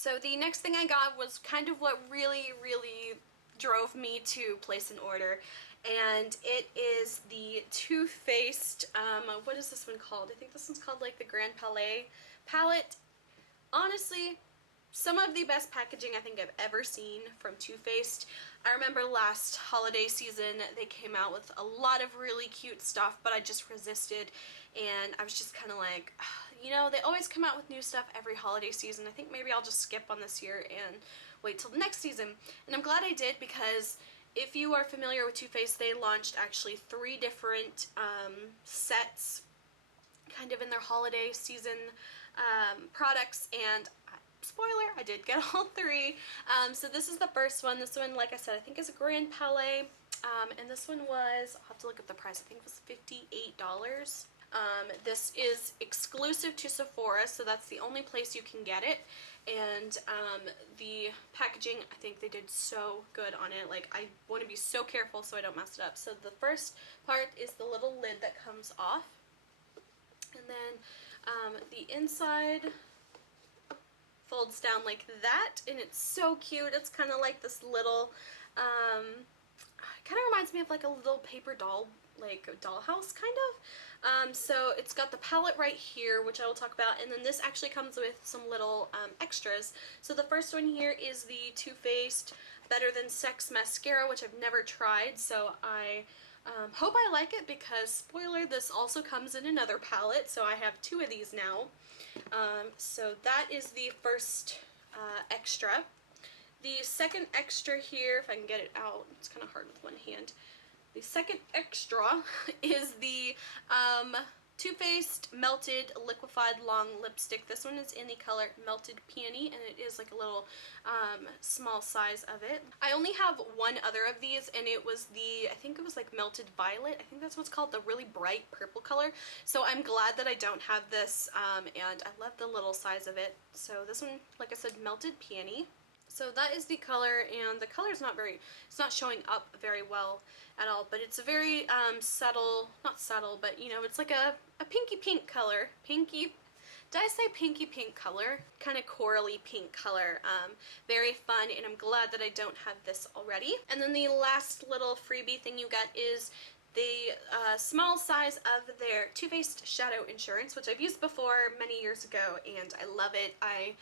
So the next thing I got was kind of what really drove me to place an order, and it is the Too Faced, what is this one called? I think this one's called like the Grand Palais palette. Honestly, some of the best packaging I think I've ever seen from Too Faced. I remember last holiday season they came out with a lot of really cute stuff, but I just resisted, and I was just kind of like, you know, they always come out with new stuff every holiday season. I think maybe I'll just skip on this year and wait till the next season. And I'm glad I did, because if you are familiar with Too Faced, they launched actually 3 different sets kind of in their holiday season products, and spoiler, I did get all 3. So this is the first one. This one, like I said, I think is a Grand Palais, and this one was, I'll have to look up the price, I think it was $58. This is exclusive to Sephora, so that's the only place you can get it, and the packaging, I think they did so good on it. Like, I want to be so careful so I don't mess it up. So the first part is the little lid that comes off, and then the inside folds down like that, and it's so cute. It's kind of like this little, kind of reminds me of like a little paper doll, like a dollhouse kind of. So it's got the palette right here, which I will talk about, and then this actually comes with some little extras. So the first one here is the Too Faced Better Than Sex Mascara, which I've never tried, so I hope I like it, because, spoiler, this also comes in another palette, so I have 2 of these now. So that is the first extra. The second extra here, if I can get it out, it's kind of hard with one hand. The second extra is the Too Faced Melted Liquefied Long Lipstick. This one is in the color Melted Peony, and it is like a little small size of it. I only have one other of these, and it was the, I think it was like Melted Violet. I think that's what's called, the really bright purple color. So I'm glad that I don't have this, and I love the little size of it. So this one, like I said, Melted Peony. So that is the color, and the color is it's not showing up very well at all, but it's a very subtle, not subtle, but you know, it's like a pinky pink color. Pinky, did I say pinky pink color? Kind of corally pink color. Very fun, and I'm glad that I don't have this already. And then the last little freebie thing you get is the small size of their Too Faced Shadow Insurance, which I've used before many years ago, and I love it. I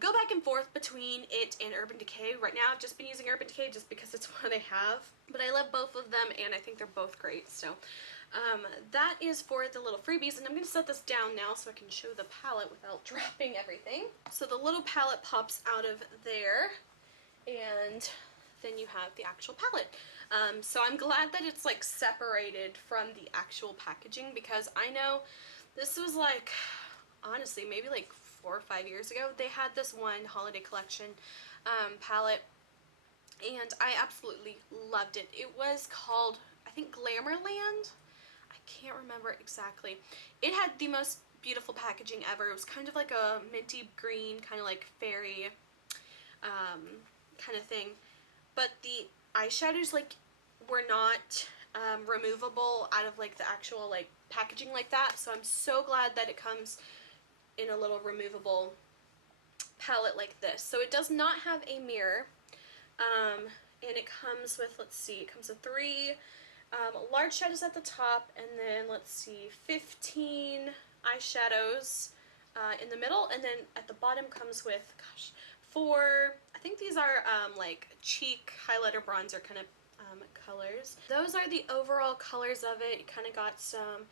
go back and forth between it and Urban Decay. Right now I've just been using Urban Decay just because it's what I have, but I love both of them, and I think they're both great. So that is for the little freebies, and I'm going to set this down now so I can show the palette without dropping everything. So the little palette pops out of there, and then you have the actual palette. So I'm glad that it's like separated from the actual packaging, because I know this was like, honestly, maybe like 4 or 5 years ago, they had this one holiday collection palette, and I absolutely loved it. It was called, I think, Glamourland. I can't remember exactly. It had the most beautiful packaging ever. It was kind of like a minty green, kind of like fairy kind of thing, but the eyeshadows like were not removable out of like the actual like packaging like that. So I'm so glad that it comes in a little removable palette like this. So it does not have a mirror, and it comes with, let's see, it comes with 3 large shadows at the top, and then, let's see, 15 eyeshadows in the middle, and then at the bottom comes with, gosh, 4, I think these are like cheek highlighter bronzer kind of colors. Those are the overall colors of it. You kind of got some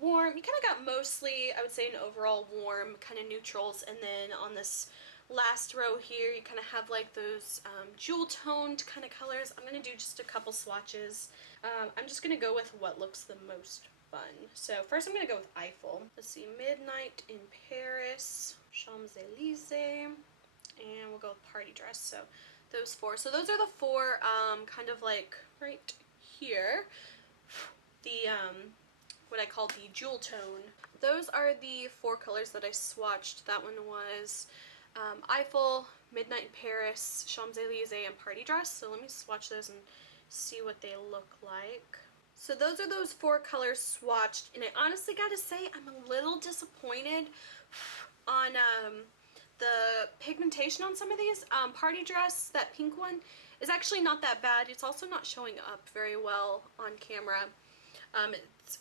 warm, you kind of got mostly, I would say, an overall warm kind of neutrals, and then on this last row here you kind of have like those jewel toned kind of colors. I'm going to do just a couple swatches. I'm just going to go with what looks the most fun. So first I'm going to go with Eiffel. Let's see, Midnight in Paris, Champs-Elysees, and we'll go with Party Dress. So those 4. So those are the 4 kind of like right here. The what I call the jewel tone. Those are the 4 colors that I swatched. That one was Eiffel, Midnight in Paris, Champs-Elysees, and Party Dress. So let me swatch those and see what they look like. So those are those 4 colors swatched, and I honestly gotta say I'm a little disappointed on the pigmentation on some of these. Party Dress, that pink one, is actually not that bad. It's also not showing up very well on camera.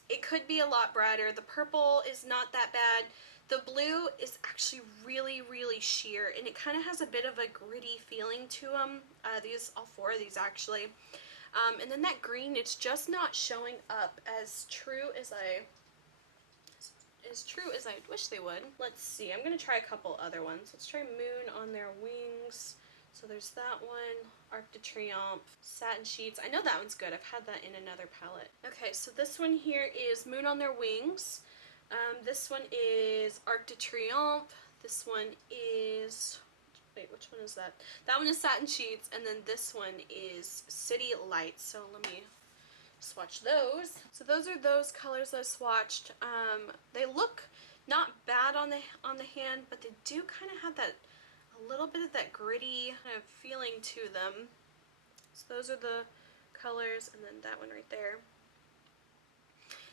It could be a lot brighter. The purple is not that bad. The blue is actually really, really sheer, and it kind of has a bit of a gritty feeling to them. All four of these actually. And then that green, it's just not showing up as true as I wish they would. Let's see, I'm gonna try a couple other ones. Let's try Moon on Their Wings. So there's that one, Arc de Triomphe, Satin Sheets. I know that one's good. I've had that in another palette. Okay, so this one here is Moon on Their Wings. This one is Arc de Triomphe. This one is, wait, which one is that? That one is Satin Sheets, and then this one is City Lights. So let me swatch those. So those are those colors I swatched. They look not bad on the hand, but they do kind of have that a little bit of that gritty kind of feeling to them. So those are the colors, and then that one right there.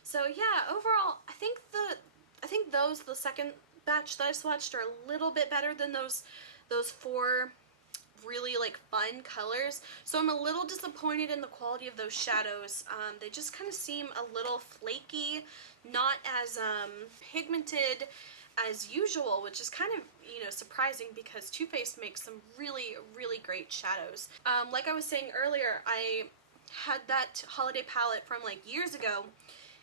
So yeah, overall, I think the second batch that I swatched are a little bit better than those four really like fun colors. So I'm a little disappointed in the quality of those shadows. They just kind of seem a little flaky, not as pigmented as usual, which is kind of, you know, surprising because Too Faced makes some really, really great shadows. Like I was saying earlier, I had that holiday palette from like years ago,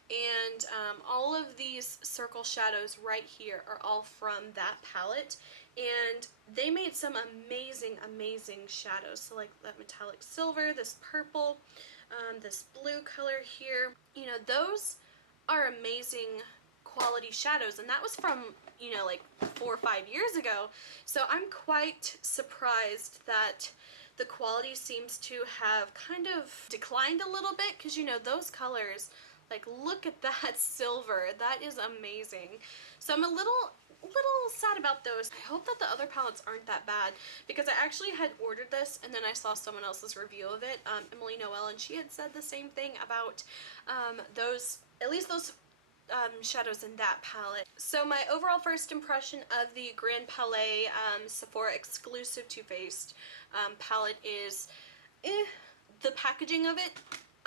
and all of these circle shadows right here are all from that palette, and they made some amazing, amazing shadows. So like that metallic silver, this purple, this blue color here, you know, those are amazing quality shadows, and that was from, you know, like 4 or 5 years ago. So I'm quite surprised that the quality seems to have kind of declined a little bit, because, you know, those colors, like, look at that silver. That is amazing. So I'm a little sad about those. I hope that the other palettes aren't that bad, because I actually had ordered this and then I saw someone else's review of it, Emily Noel, and she had said the same thing about those, at least those shadows in that palette. So my overall first impression of the Grand Palais Sephora exclusive Too Faced palette is, the packaging of it,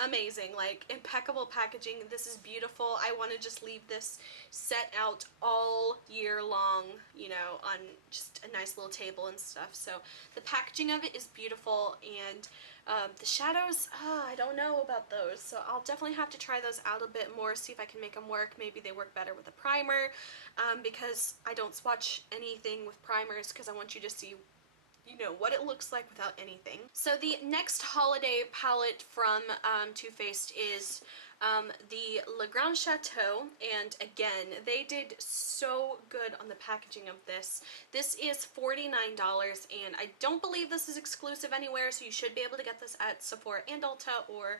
amazing, like impeccable packaging. This is beautiful. I want to just leave this set out all year long, you know, on just a nice little table and stuff. So the packaging of it is beautiful, and the shadows, I don't know about those, so I'll definitely have to try those out a bit more, see if I can make them work. Maybe they work better with a primer, because I don't swatch anything with primers, because I want you to see, you know, what it looks like without anything. So the next holiday palette from Too Faced is the Le Grand Chateau, and again, they did so good on the packaging of this. This is $49, and I don't believe this is exclusive anywhere, so you should be able to get this at Sephora and Ulta, or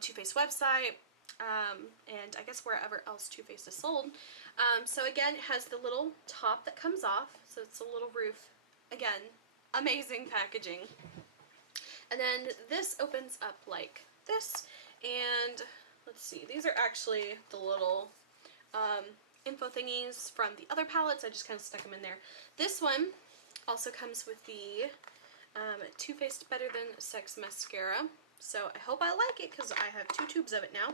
Too Faced website, and I guess wherever else Too Faced is sold. So again, it has the little top that comes off, so it's a little roof. Again, amazing packaging. And then this opens up like this, and let's see, these are actually the little info thingies from the other palettes. I just kind of stuck them in there. This one also comes with the Too Faced Better Than Sex mascara, so I hope I like it, because I have 2 tubes of it now.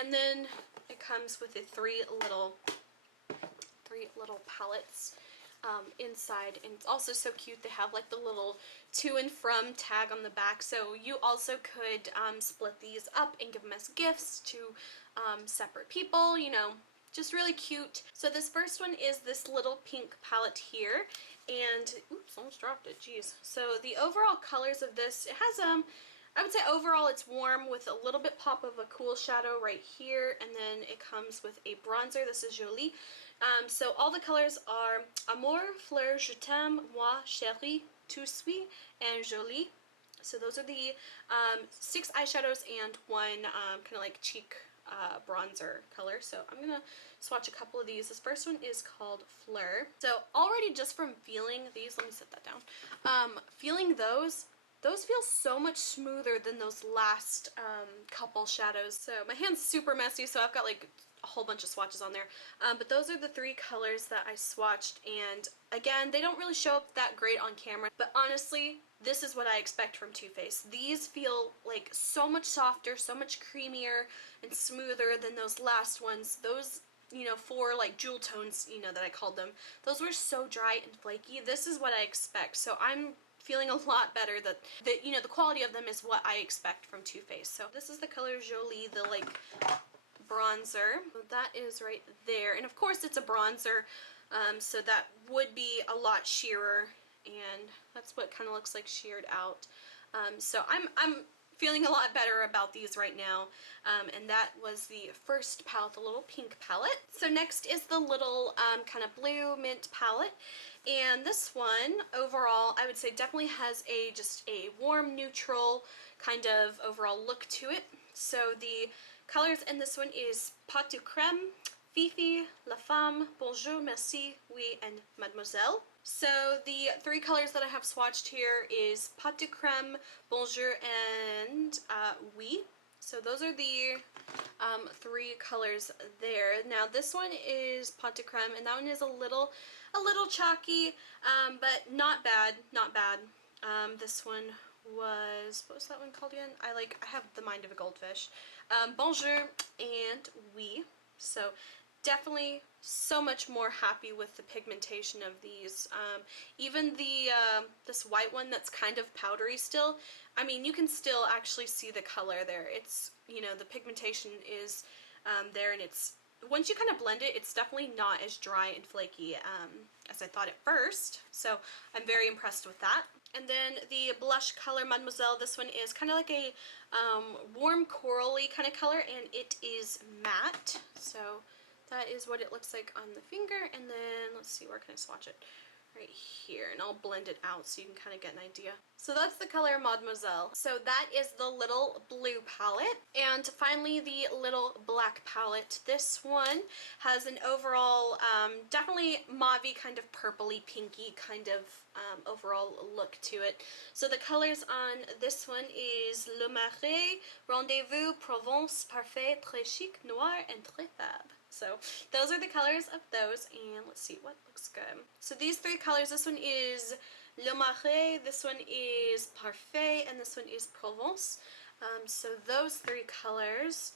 And then it comes with the three little palettes inside, and it's also so cute. They have like the little to and from tag on the back, so you also could split these up and give them as gifts to separate people, you know, just really cute. So this first one is this little pink palette here, and oops, almost dropped it, jeez. So the overall colors of this, it has I would say overall it's warm with a little bit pop of a cool shadow right here, and then it comes with a bronzer. This is Jolie. So all the colors are Amour, Fleur, Je t'aime, Moi, Chérie, Tout suis, and Jolie. So those are the 6 eyeshadows and one kind of like cheek bronzer color. So I'm gonna swatch a couple of these. This first one is called Fleur. So already just from feeling these, let me set that down. Feeling those feel so much smoother than those last couple shadows. So my hand's super messy, so I've got like a whole bunch of swatches on there. But those are the 3 colors that I swatched, and again, they don't really show up that great on camera, but honestly, this is what I expect from Too Faced. These feel like so much softer, so much creamier and smoother than those last ones. Those, you know, 4 like jewel tones, you know, that I called them, those were so dry and flaky. This is what I expect, so I'm feeling a lot better that you know, the quality of them is what I expect from Too Faced. So this is the color Jolie, the like bronzer. That is right there, and of course it's a bronzer, so that would be a lot sheerer, and that's what kind of looks like sheared out. So I'm feeling a lot better about these right now, and that was the first palette, the little pink palette. So next is the little kind of blue mint palette, and this one overall I would say definitely has just a warm neutral kind of overall look to it. So the colors in this one is Pot de Crème, Fifi, La Femme, Bonjour, Merci, Oui, and Mademoiselle. So the 3 colors that I have swatched here is Pot de Crème, Bonjour, and Oui. So those are the 3 colors there. Now this one is Pot de Crème, and that one is a little chalky, but not bad, not bad. This one was, what was that one called again? I have the mind of a goldfish. Bonjour and Oui. So definitely so much more happy with the pigmentation of these. Even the this white one that's kind of powdery still, I mean, you can still actually see the color there. It's, you know, the pigmentation is there, and it's, once you kind of blend it, it's definitely not as dry and flaky as I thought at first. So I'm very impressed with that. And then the blush color Mademoiselle, this one is kind of like a warm corally kind of color, and it is matte. So that is what it looks like on the finger. And then let's see, where can I swatch it? Right here, and I'll blend it out so you can kind of get an idea. So that's the color Mademoiselle. So that is the little blue palette. And finally, the little black palette. This one has an overall, definitely mauvey, kind of purpley, pinky kind of overall look to it. So the colors on this one is Le Marais, Rendezvous, Provence, Parfait, Très Chic, Noir, and Très Fab. So those are the colors of those, and let's see what looks good. So these 3 colors, this one is Le Marais, this one is Parfait, and this one is Provence. So those 3 colors.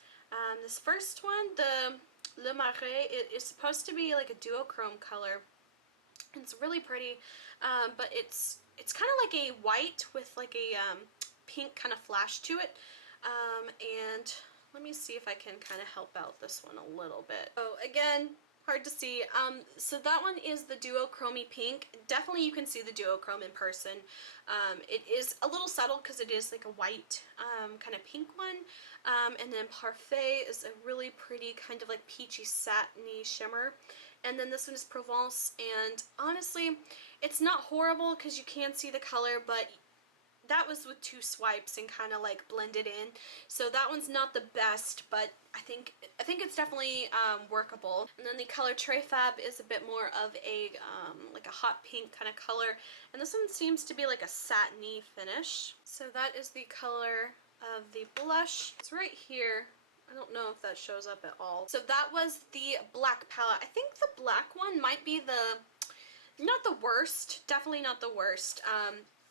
This first one, the Le Marais, it is supposed to be like a duochrome color. It's really pretty, but it's kind of like a white with like a pink kind of flash to it, and let me see if I can kind of help out this one a little bit. Oh, again, hard to see. So that one is the duochromy pink. Definitely you can see the duochrome in person. It is a little subtle because it is like a white kind of pink one. And then Parfait is a really pretty kind of like peachy satiny shimmer. And then this one is Provence, and honestly, it's not horrible because you can see the color, but that was with 2 swipes and kind of like blended in. So that one's not the best, but I think it's definitely workable. And then the color Très Fab is a bit more of a like a hot pink kind of color, and this one seems to be like a satiny finish. So that is the color of the blush. It's right here. I don't know if that shows up at all. So that was the black palette. I think the black one might be not the worst, definitely not the worst.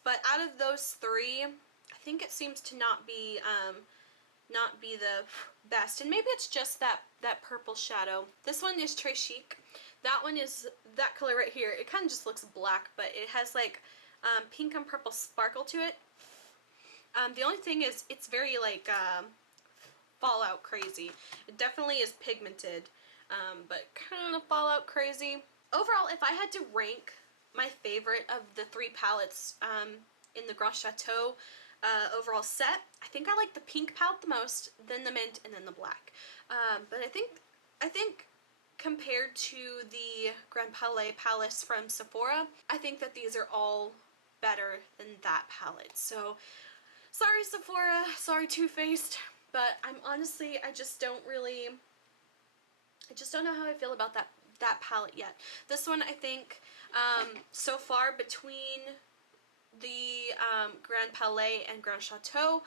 But out of those 3, I think it seems to not be the best, and maybe it's just that purple shadow. This one is Très Chic. That one is that color right here. It kind of just looks black, but it has like pink and purple sparkle to it. The only thing is it's very like Fallout crazy. It definitely is pigmented, but kind of Fallout crazy. Overall, if I had to rank my favorite of the 3 palettes in the Grand Chateau overall set, I think I like the pink palette the most, then the mint, and then the black. But I think compared to the Grand Palais Palace from Sephora, I think that these are all better than that palette. So sorry Sephora, sorry Too Faced, but I just don't know how I feel about that palette yet. This one, I think, so far between the Grand Palais and Grand Chateau,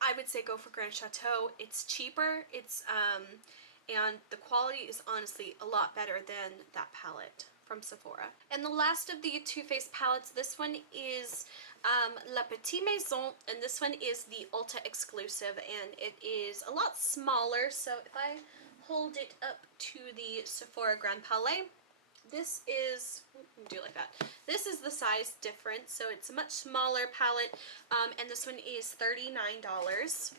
I would say go for Grand Chateau. It's cheaper. and the quality is honestly a lot better than that palette from Sephora. And the last of the Too Faced palettes, this one is La Petite Maison, and this one is the Ulta exclusive, and it is a lot smaller. So if I hold it up to the Sephora Grand Palais, this is, do it like that. This is the size difference, so it's a much smaller palette, and this one is $39,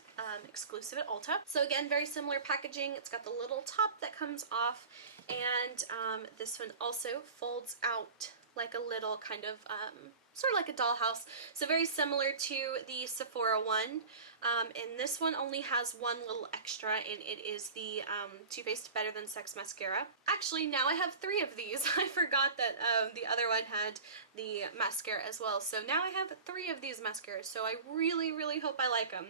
exclusive at Ulta. So again, very similar packaging. It's got the little top that comes off, and this one also folds out like a little kind of, sort of like a dollhouse. So very similar to the Sephora one. And this one only has one little extra, and it is the Too Faced Better Than Sex mascara. Actually, now I have 3 of these. I forgot that the other one had the mascara as well. So now I have 3 of these mascaras, so I really, really hope I like them.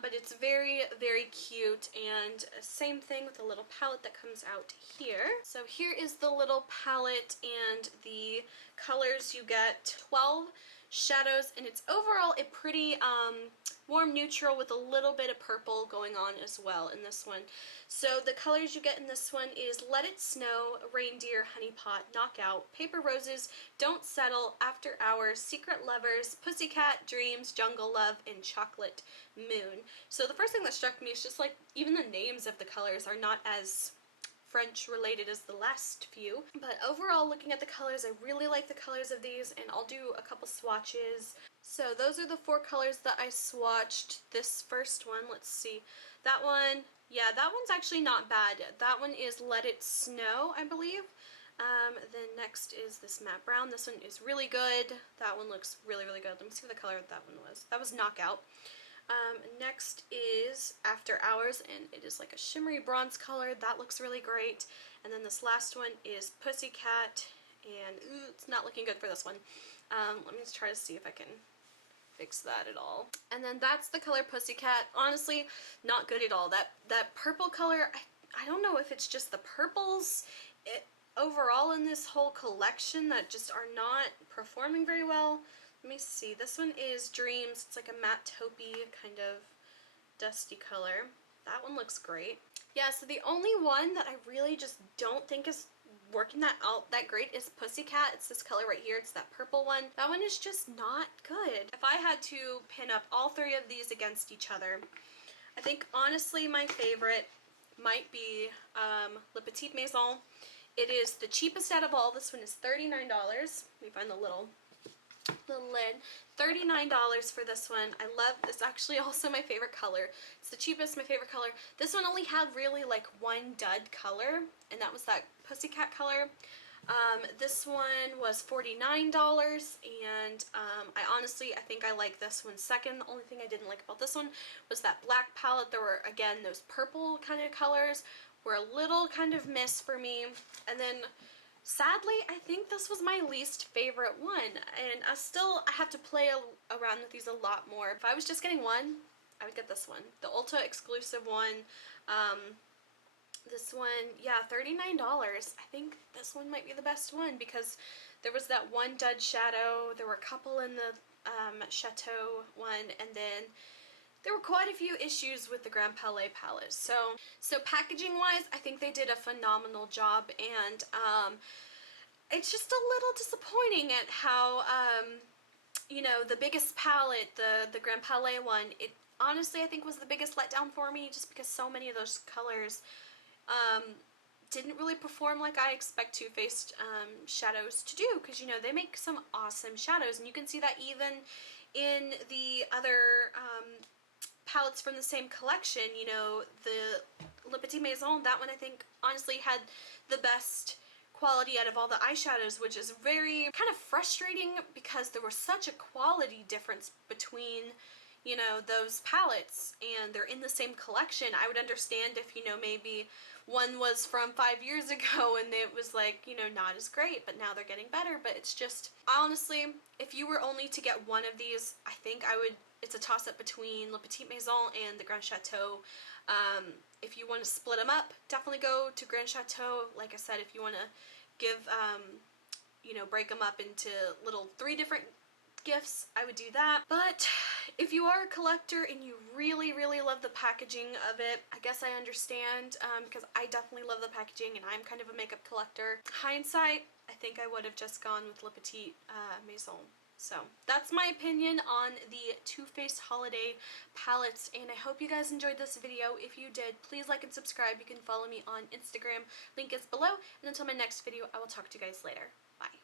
But it's very, very cute, and same thing with the little palette that comes out here. So here is the little palette and the colors. You get 12 shadows, and it's overall a pretty warm neutral with a little bit of purple going on as well in this one. So the colors you get in this one is Let It Snow, Reindeer, Honey Pot, Knockout, Paper Roses, Don't Settle, After Hours, Secret Lovers, Pussycat, Dreams, Jungle Love, and Chocolate Moon. So the first thing that struck me is just like even the names of the colors are not as French related as the last few. But overall, looking at the colors, I really like the colors of these, and I'll do a couple swatches. So those are the 4 colors that I swatched. This first one, let's see. That one, yeah, that one's actually not bad. That one is Let It Snow, I believe. Then next is this matte brown. This one is really good. That one looks really, really good. Let me see what the color that one was. That was Knockout. Next is After Hours, and it is like a shimmery bronze color. That looks really great. And then this last one is Pussycat, and it's not looking good for this one. Let me just try to see if I can fix that at all. And then that's the color Pussycat. Honestly, not good at all. That purple color, I don't know if it's just the purples overall in this whole collection that just are not performing very well. Let me see. This one is Dreams. It's like a matte taupey kind of dusty color. That one looks great. Yeah, so the only one that I really just don't think is working that out that great is Pussycat. It's this color right here. It's that purple one. That one is just not good. If I had to pin up all 3 of these against each other, I think honestly my favorite might be Le Petite Maison. It is the cheapest out of all. This one is $39. Let me find the little lid. $39 for this one. I love this. Actually, also my favorite color. It's the cheapest, my favorite color. This one only had really like one dud color, and that was that Pussycat color. This one was $49, and I think I like this one second. The only thing I didn't like about this one was that black palette. There were, again, those purple kind of colors were a little kind of miss for me. And then sadly, I think this was my least favorite one, and I have to play around with these a lot more. If I was just getting one, I would get this one, the Ulta exclusive one. This one, yeah, $39. I think this one might be the best one because there was that one dud shadow, there were a couple in the Chateau one, and then there were quite a few issues with the Grand Palais palette. So packaging wise, I think they did a phenomenal job, and it's just a little disappointing at how, you know, the biggest palette, the Grand Palais one, it honestly I think was the biggest letdown for me, just because so many of those colors didn't really perform like I expect Too Faced shadows to do, because, you know, they make some awesome shadows, and you can see that even in the other palettes from the same collection. You know, the Le Petite Maison, that one I think honestly had the best quality out of all the eyeshadows, which is very kind of frustrating because there was such a quality difference between, you know, those palettes, and they're in the same collection. I would understand if, you know, maybe one was from 5 years ago and it was like, you know, not as great, but now they're getting better. But it's just, honestly, if you were only to get one of these, I think it's a toss-up between Le Petite Maison and the Grand Chateau. If you want to split them up, definitely go to Grand Chateau. Like I said, if you want to give, you know, break them up into little 3 different gifts, I would do that. But if you are a collector and you really, really love the packaging of it, I guess I understand, because I definitely love the packaging and I'm kind of a makeup collector. Hindsight, I think I would have just gone with Le Petit Maison. So that's my opinion on the Too Faced holiday palettes, and I hope you guys enjoyed this video. If you did, please like and subscribe. You can follow me on Instagram. Link is below. And until my next video, I will talk to you guys later. Bye.